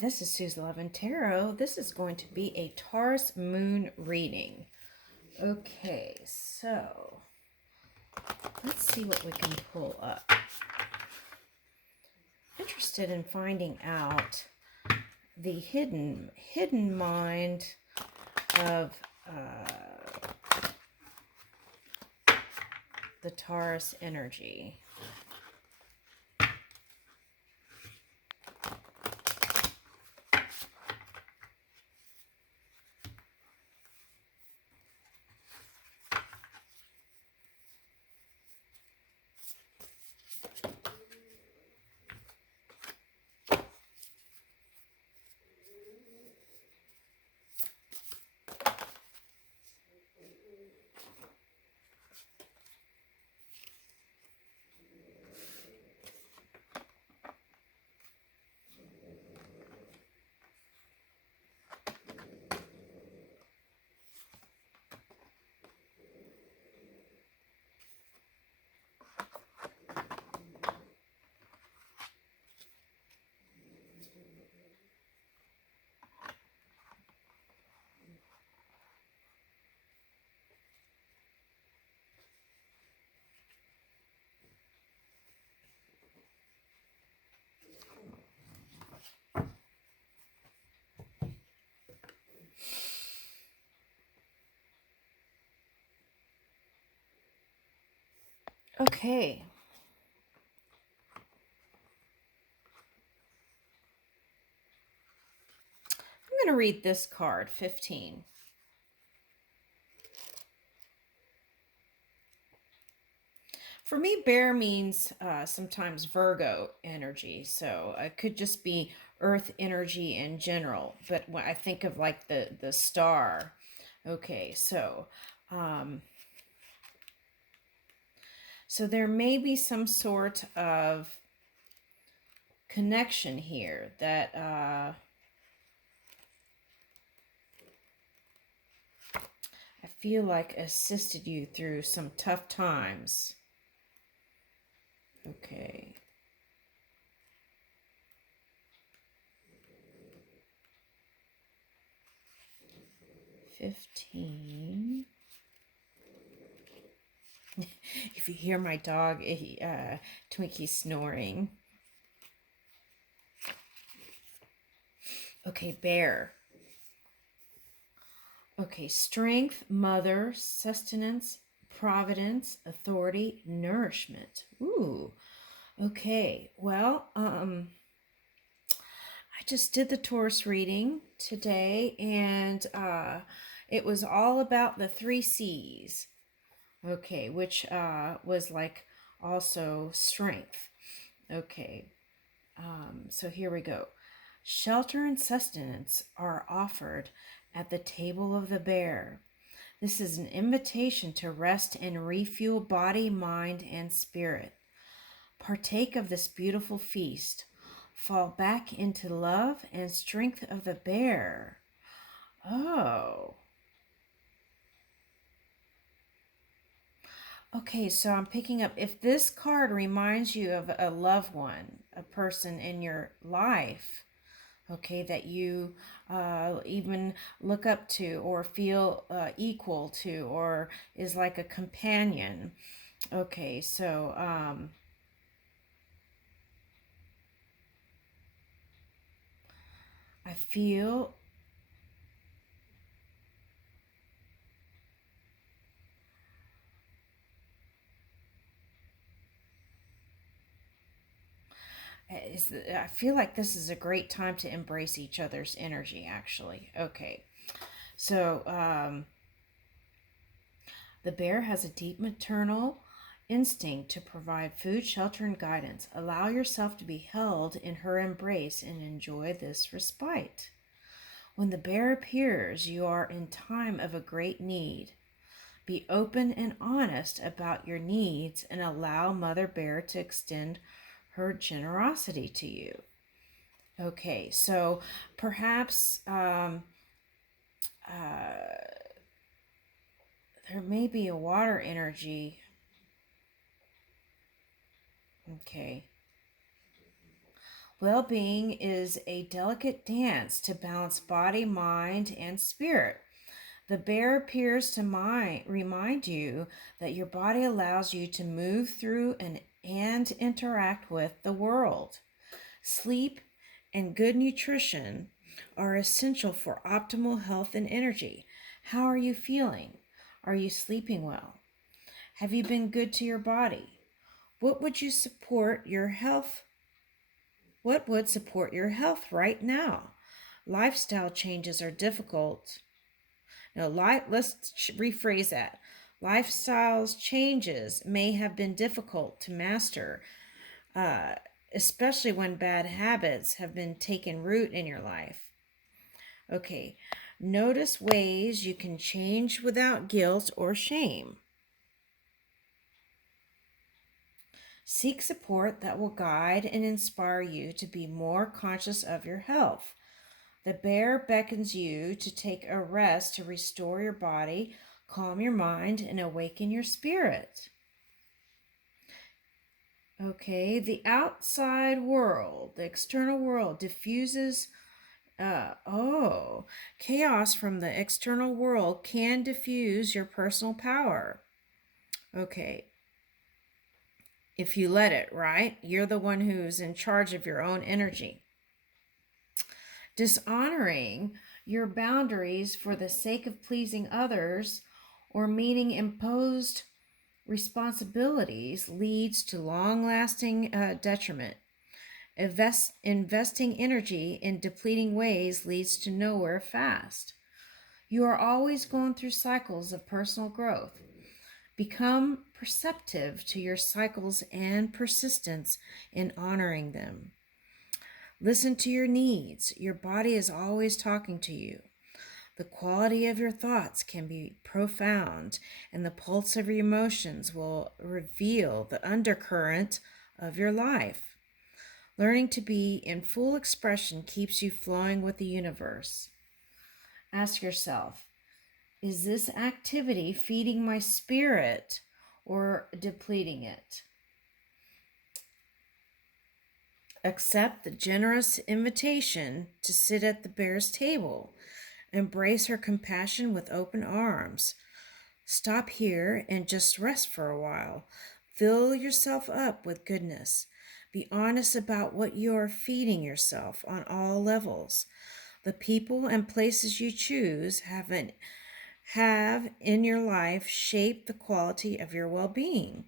this is Sue's Love and Tarot. This is going to be a Taurus Moon reading. Okay, so let's see what we can pull up. Interested in finding out the hidden mind of the Taurus energy. Okay. I'm going to read this card, 15. For me, bear means sometimes Virgo energy. So it could just be earth energy in general. But when I think of like the star. Okay, so there may be some sort of connection here that I feel like assisted you through some tough times. Okay. $15. If you hear my dog, Twinkie snoring. Okay, bear. Okay, strength, mother, sustenance, providence, authority, nourishment. Ooh. Okay, well, I just did the Taurus reading today, and it was all about the 3 C's. Okay, which was like also strength. Okay, so here we go. Shelter and sustenance are offered at the table of the bear. This is an invitation to rest and refuel body, mind, and spirit. Partake of this beautiful feast. Fall back into love and strength of the bear. Oh. Okay, so I'm picking up, if this card reminds you of a loved one, a person in your life, okay, that you even look up to or feel equal to, or is like a companion. Okay, so I feel I feel like this is a great time to embrace each other's energy, actually. Okay, so the bear has a deep maternal instinct to provide food, shelter, and guidance. Allow yourself to be held in her embrace and enjoy this respite. When the bear appears, you are in time of a great need. Be open and honest about your needs and allow Mother Bear to extend her generosity to you. Okay, so perhaps there may be a water energy. Okay. Well-being is a delicate dance to balance body, mind, and spirit. The bear appears to remind you that your body allows you to move through and interact with the world. Sleep and good nutrition are essential for optimal health and energy. How are you feeling? Are you sleeping well? Have you been good to your body? What would you support your health? What would support your health right now? Lifestyle changes are difficult. No, let's rephrase that. Lifestyles changes may have been difficult to master, uh, especially when bad habits have been taken root in your life. Okay, notice ways you can change without guilt or shame. Seek support that will guide and inspire you to be more conscious of your health. The bear beckons you to take a rest to restore your body, calm your mind, and awaken your spirit. Okay, the outside world, the external world diffuses. Chaos from the external world can diffuse your personal power. Okay, if you let it, right? You're the one who's in charge of your own energy. Dishonoring your boundaries for the sake of pleasing others or meeting imposed responsibilities leads to long-lasting detriment. Investing energy in depleting ways leads to nowhere fast. You are always going through cycles of personal growth. Become perceptive to your cycles and persistence in honoring them. Listen to your needs. Your body is always talking to you. The quality of your thoughts can be profound, and the pulse of your emotions will reveal the undercurrent of your life. Learning to be in full expression keeps you flowing with the universe. Ask yourself, is this activity feeding my spirit or depleting it? Accept the generous invitation to sit at the bear's table. Embrace her compassion with open arms. Stop here and just rest for a while. Fill yourself up with goodness. Be honest about what you are feeding yourself on all levels. The people and places you choose have in your life shaped the quality of your well-being.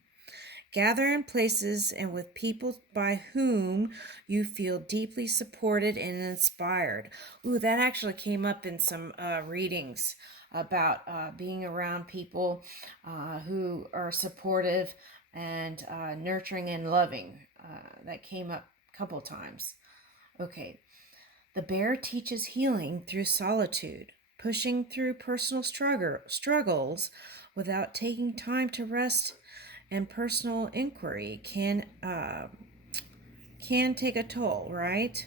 Gather in places and with people by whom you feel deeply supported and inspired. Ooh, that actually came up in some readings about being around people who are supportive and nurturing and loving. That came up a couple times. Okay. The bear teaches healing through solitude, pushing through personal struggles without taking time to rest and personal inquiry can take a toll, right?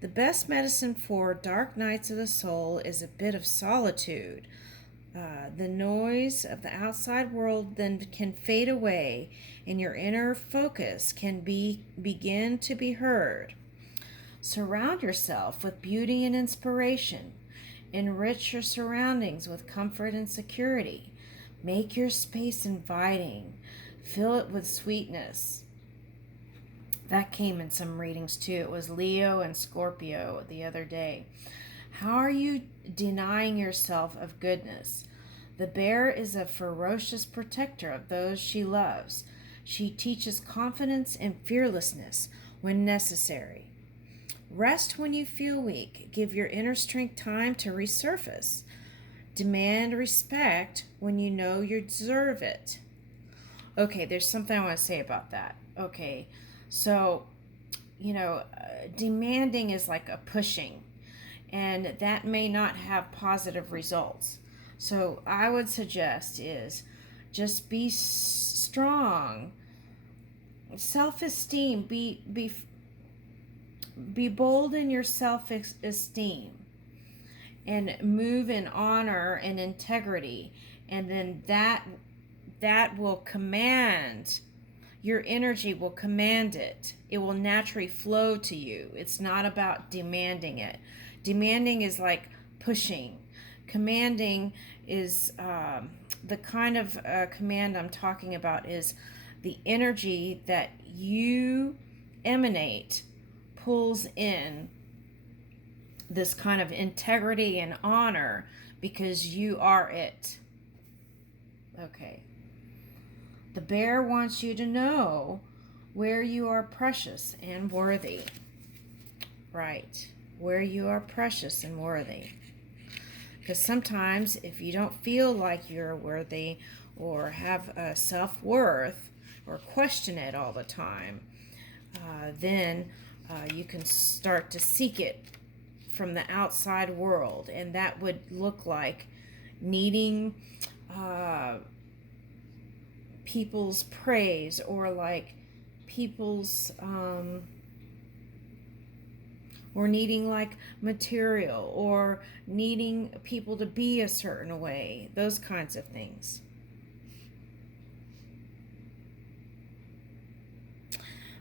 The best medicine for dark nights of the soul is a bit of solitude. The noise of the outside world then can fade away, and your inner focus can begin to be heard. Surround yourself with beauty and inspiration. Enrich your surroundings with comfort and security. Make your space inviting. Fill it with sweetness. That came in some readings too. It was Leo and Scorpio the other day. How are you denying yourself of goodness? The bear is a ferocious protector of those she loves. She teaches confidence and fearlessness when necessary. Rest when you feel weak. Give your inner strength time to resurface. Demand respect when you know you deserve it. Okay, there's something I want to say about that. Okay, so, demanding is like a pushing, and that may not have positive results. So I would suggest is just be strong. Self-esteem, be bold in your self-esteem and move in honor and integrity, and then that will command your energy will command it. It will naturally flow to you. It's not about demanding it. Demanding is like pushing. Commanding is the kind of command I'm talking about is the energy that you emanate pulls in this kind of integrity and honor because you are it. Okay. The bear wants you to know where you are precious and worthy. Right. Where you are precious and worthy. Because sometimes if you don't feel like you're worthy or have a self-worth or question it all the time, then you can start to seek it from the outside world. And that would look like needing people's praise or like people's or needing like material or needing people to be a certain way, those kinds of things.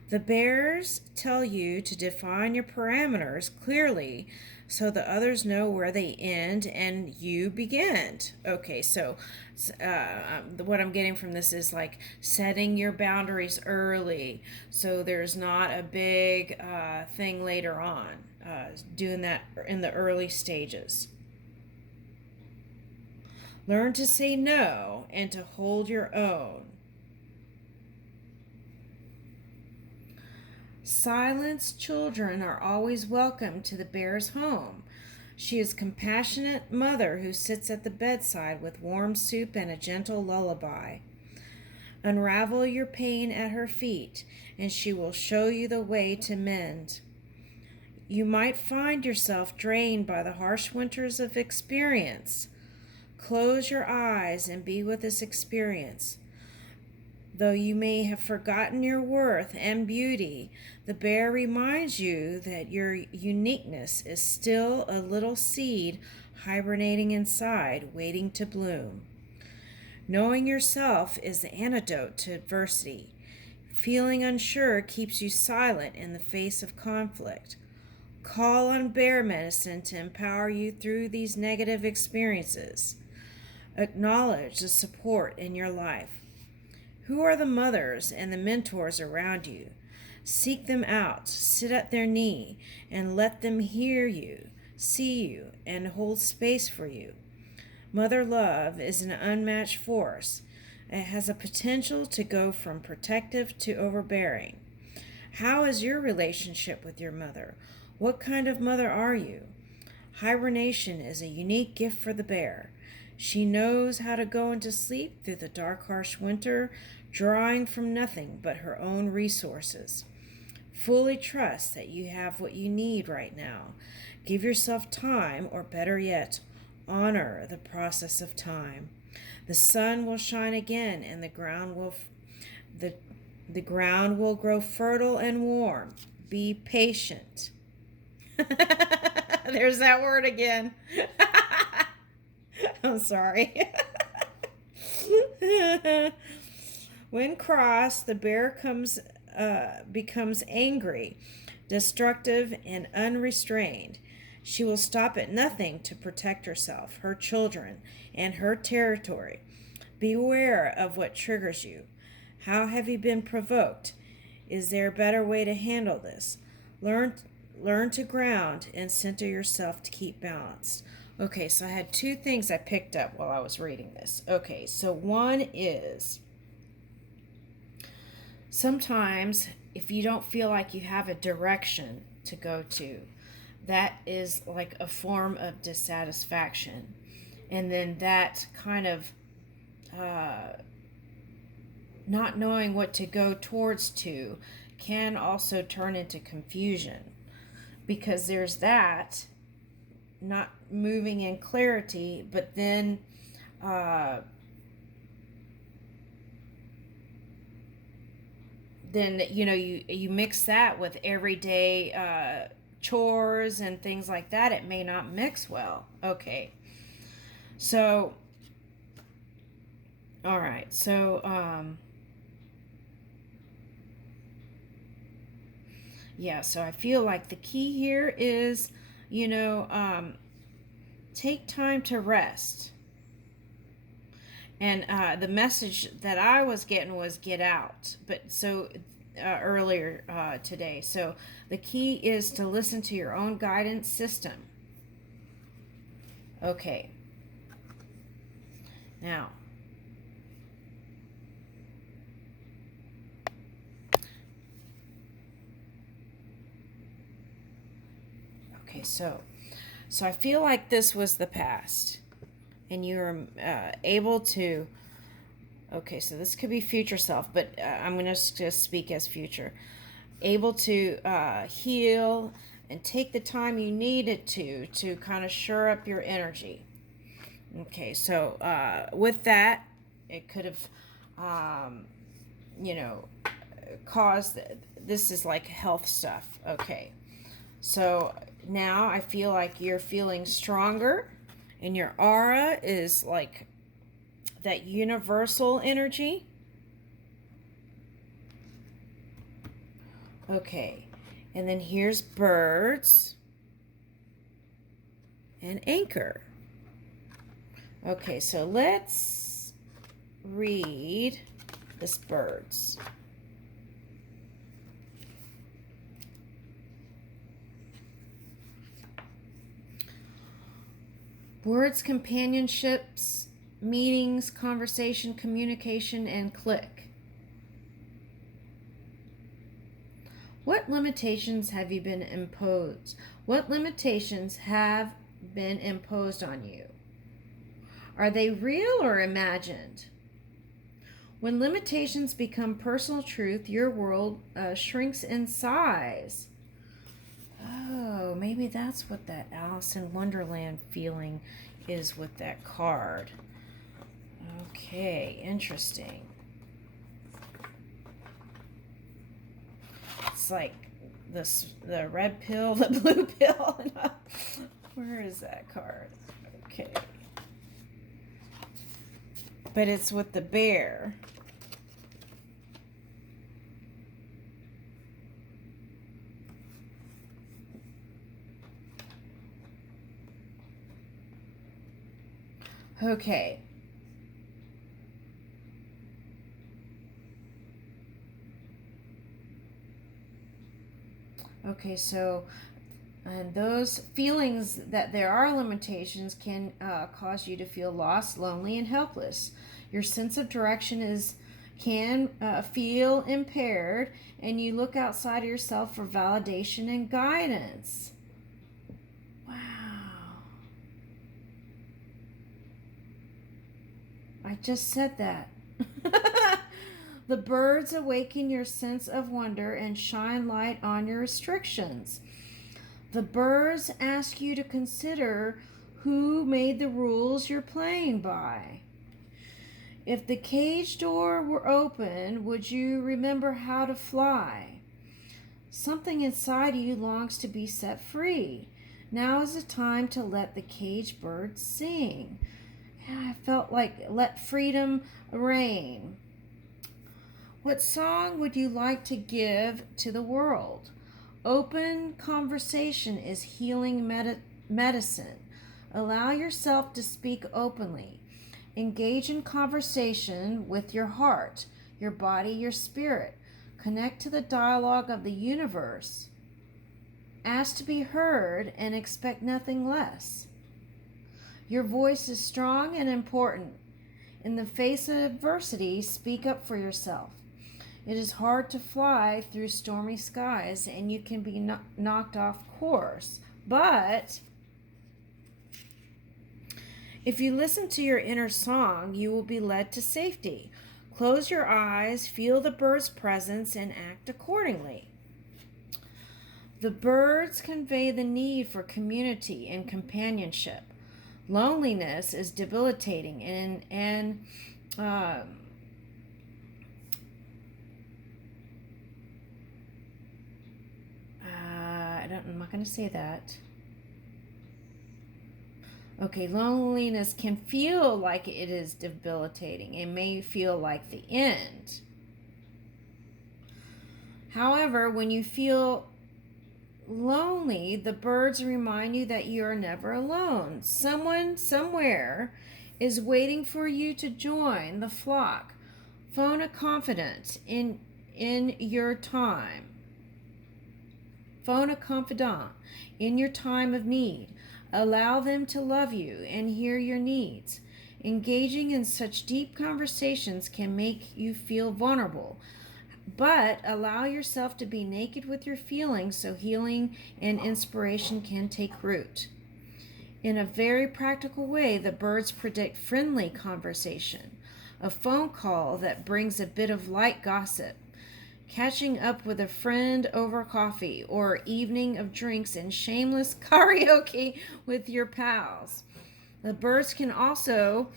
The bears tell you to define your parameters clearly so the others know where they end and you begin. Okay, so what I'm getting from this is like setting your boundaries early so there's not a big thing later on. Doing that in the early stages. Learn to say no and to hold your own. Silence children are always welcome to the bear's home. She is a compassionate mother who sits at the bedside with warm soup and a gentle lullaby. Unravel your pain at her feet, and she will show you the way to mend. You might find yourself drained by the harsh winters of experience. Close your eyes and be with this experience. Though you may have forgotten your worth and beauty, the bear reminds you that your uniqueness is still a little seed hibernating inside, waiting to bloom. Knowing yourself is the antidote to adversity. Feeling unsure keeps you silent in the face of conflict. Call on bear medicine to empower you through these negative experiences. Acknowledge the support in your life. Who are the mothers and the mentors around you? Seek them out, sit at their knee, and let them hear you, see you, and hold space for you. Mother love is an unmatched force. It has a potential to go from protective to overbearing. How is your relationship with your mother? What kind of mother are you? Hibernation is a unique gift for the bear. She knows how to go into sleep through the dark, harsh winter, drawing from nothing but her own resources. Fully trust that you have what you need right now. Give yourself time, or better yet, honor the process of time. The sun will shine again, and the ground will grow fertile and warm. Be patient. There's that word again. I'm sorry. When crossed, the bear becomes angry, destructive, and unrestrained. She will stop at nothing to protect herself, her children, and her territory. Beware of what triggers you. How have you been provoked? Is there a better way to handle this? Learn to ground and center yourself to keep balanced. Okay, so I had two things I picked up while I was reading this. Okay, so one is sometimes if you don't feel like you have a direction to go to, that is like a form of dissatisfaction. And then that kind of not knowing what to go towards to can also turn into confusion. Because there's that, not moving in clarity, but then you mix that with everyday chores and things like that, it may not mix well. Okay, so all right, so Yeah, so I feel like the key here is, take time to rest. And the message that I was getting was get out. But so earlier today. So the key is to listen to your own guidance system. Okay. Now, okay, so I feel like this was the past, and you're able to. Okay, so this could be future self, but I'm going to just speak as future. Able to heal and take the time you needed to kind of shore up your energy. Okay, so with that, it could have, you know, caused. This is like health stuff. Okay, so now I feel like you're feeling stronger, and your aura is like that universal energy. Okay, and then here's birds and anchor. Okay, so let's read this birds. Words, companionships, meetings, conversation, communication, and click. What limitations have you been imposed? What limitations have been imposed on you? Are they real or imagined? When limitations become personal truth, your world shrinks in size. Oh, maybe that's what that Alice in Wonderland feeling is with that card. Okay, interesting. It's like the red pill, the blue pill. Where is that card? Okay. But it's with the bear. Okay. Okay, so and those feelings that there are limitations can cause you to feel lost, lonely, and helpless. Your sense of direction can feel impaired, and you look outside of yourself for validation and guidance. Wow. I just said that. The birds awaken your sense of wonder and shine light on your restrictions. The birds ask you to consider who made the rules you're playing by. If the cage door were open, would you remember how to fly? Something inside you longs to be set free. Now is the time to let the cage birds sing. And I felt like let freedom reign. What song would you like to give to the world? Open conversation is healing medicine. Allow yourself to speak openly. Engage in conversation with your heart, your body, your spirit. Connect to the dialogue of the universe. Ask to be heard and expect nothing less. Your voice is strong and important. In the face of adversity, speak up for yourself. It is hard to fly through stormy skies, and you can be knocked off course. But if you listen to your inner song, you will be led to safety. Close your eyes, feel the bird's presence, and act accordingly. The birds convey the need for community and companionship. Loneliness is debilitating and I'm not going to say that. Okay, loneliness can feel like it is debilitating. It may feel like the end. However, when you feel lonely, the birds remind you that you are never alone. Someone somewhere is waiting for you to join the flock. Phone a confidant in your time. Phone a confidant in your time of need. Allow them to love you and hear your needs. Engaging in such deep conversations can make you feel vulnerable, but allow yourself to be naked with your feelings so healing and inspiration can take root. In a very practical way, the birds predict friendly conversation, a phone call that brings a bit of light gossip, catching up with a friend over coffee, or evening of drinks and shameless karaoke with your pals. The birds can also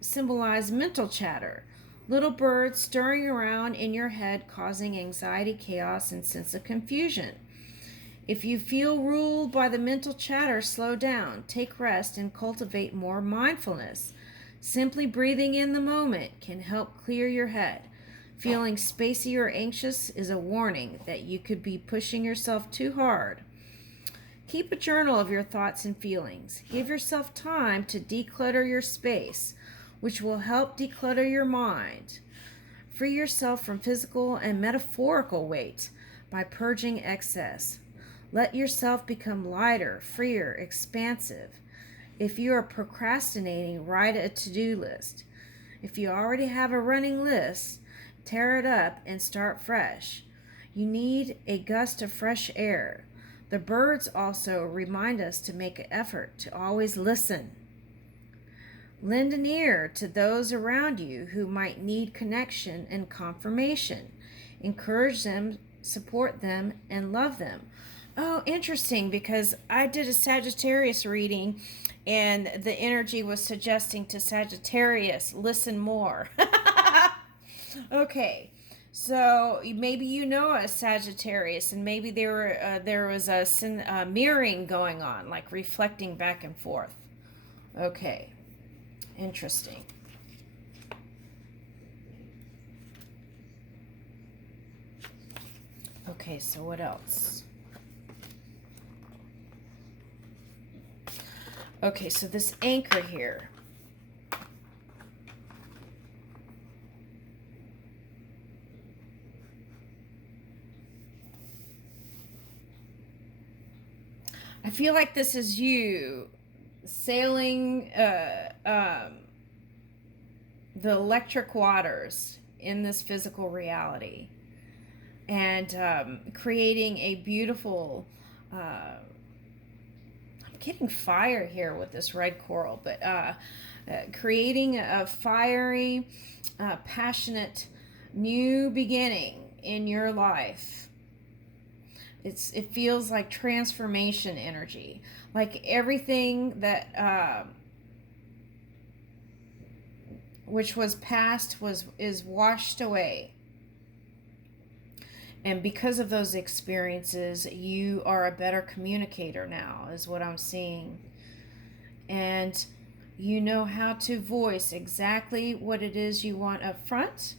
symbolize mental chatter, little birds stirring around in your head, causing anxiety, chaos, and sense of confusion. If you feel ruled by the mental chatter, slow down, take rest, and cultivate more mindfulness. Simply breathing in the moment can help clear your head. Feeling spacey or anxious is a warning that you could be pushing yourself too hard. Keep a journal of your thoughts and feelings. Give yourself time to declutter your space, which will help declutter your mind. Free yourself from physical and metaphorical weight by purging excess. Let yourself become lighter, freer, expansive. If you are procrastinating, write a to-do list. If you already have a running list, tear it up and start fresh. You need a gust of fresh air. The birds also remind us to make an effort to always listen. Lend an ear to those around you who might need connection and confirmation. Encourage them, support them, and love them. Oh, interesting, because I did a Sagittarius reading and the energy was suggesting to Sagittarius, listen more. Okay, so maybe you know a Sagittarius, and maybe there was a mirroring going on, like reflecting back and forth. Okay, interesting. Okay, so what else? Okay, so this anchor here. I feel like this is you sailing the electric waters in this physical reality and creating a beautiful I'm getting fire here with this red coral, but creating a fiery, passionate new beginning in your life. It feels like transformation energy, like everything that which was past is washed away. And because of those experiences, you are a better communicator now, is what I'm seeing. And you know how to voice exactly what it is you want up front.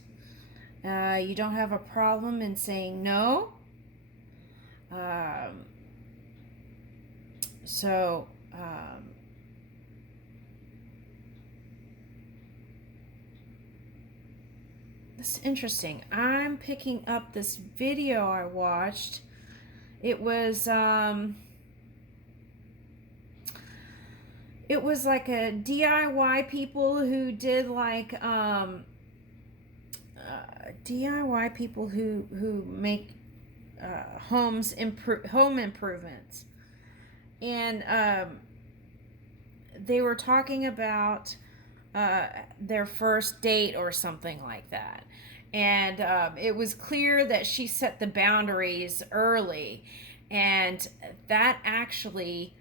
You don't have a problem in saying no. So it's interesting. I'm picking up this video I watched. It was like a DIY people who did like DIY people who make home improvements, and they were talking about their first date or something like that. And it was clear that she set the boundaries early, and that actually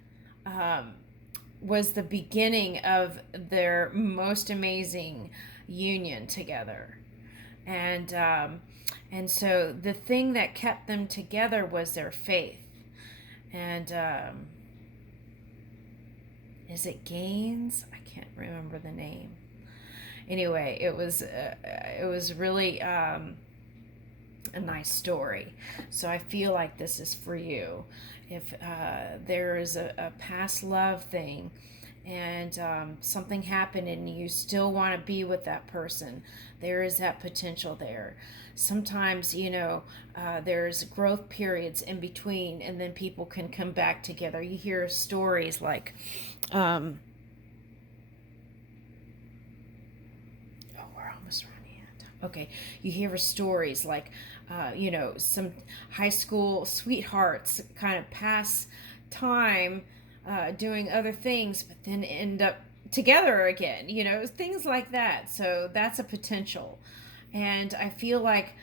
was the beginning of their most amazing union together. And so the thing that kept them together was their faith. And is it Gaines? I can't remember the name. Anyway, it was really a nice story. So I feel like this is for you. If there is a past love thing, and something happened and you still want to be with that person, there is that potential there. Sometimes, there's growth periods in between, and then people can come back together. You hear stories like, um, oh, we're almost running out of time. Okay, you hear stories like, some high school sweethearts kind of pass time doing other things, but then end up together again, things like that. So that's a potential. And I feel like